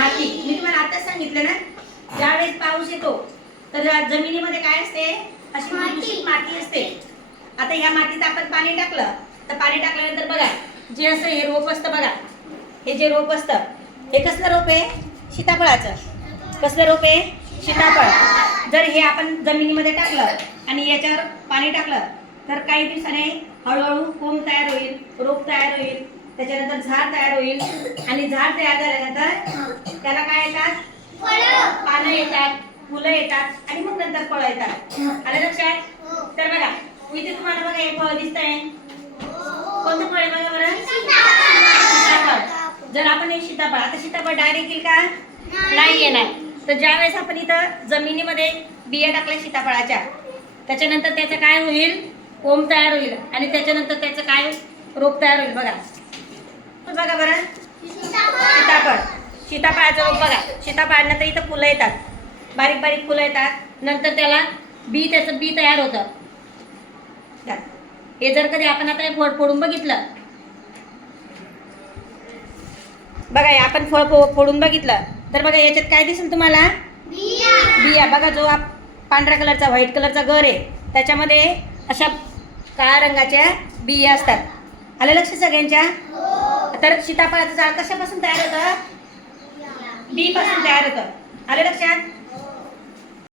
माती. मी तुम्हाला आताच सांगितलं ना ज्यावेळेस पाऊस येतो तर जमिनीमध्ये काय असते? अशी माती. माती असते. आता ह्या मातीत आपण पाणी टाकलं तर पाणी टाकल्यानंतर बघा जे असं हे रोप असतं बघा हे जे रोप असतं हे कसलं रोप आहे? सीताफळाचं. कसलं रोप आहे? सीताफळ. जर हे आपण जमिनीमध्ये टाकलं आणि याच्यावर पाणी टाकलं तर काही दिवसाने हळूहळू कोंब तयार होईल रोप तयार होईल त्याच्यानंतर झाड तयार होईल आणि झाड तयार झाल्यानंतर त्याला काय येतात? पानं येतात फुलं येतात आणि मग नंतर फळं येतात. आलं लक्षात? तर बघा इथे तुम्हाला बघा हे फळ दिसतंय. कोणतं फळ आहे बघा बरं? सीताफळ. जर आपण हे सीताफळ आता सीताफळ डायरेक्ट येईल का? नाही. येणार. तर ज्यावेळेस आपण इथं जमिनीमध्ये बिया टाकल्या सीताफळाच्या त्याच्यानंतर त्याचं काय होईल? ओम तयार होईल. आणि त्याच्यानंतर त्याचं काय? रोप तयार होईल. बघा. बघा बरं. सीताफळाचं रोप बघा. सीताफळानंतर इथं फुलं येतात. बारीक बारीक फुलं येतात. नंतर त्याला बी त्याचं बी तयार होतं. हे जर कधी आपण आता हे फळ फोडून बघितलं. बघा हे आपण फळ फोडून बघितलं. तर बघा याच्यात काय दिसेल तुम्हाला? बिया. बघा जो आप पांढऱ्या कलरचा व्हाईट कलरचा घर आहे. त्याच्यामध्ये अशा काळ्या रंगाच्या बिया असतात. आलं लक्ष सगळ्यांच्या? तर सीताफळाचं झाड कशापासून तयार होतं बी पासून तयार होतं आलं लक्षात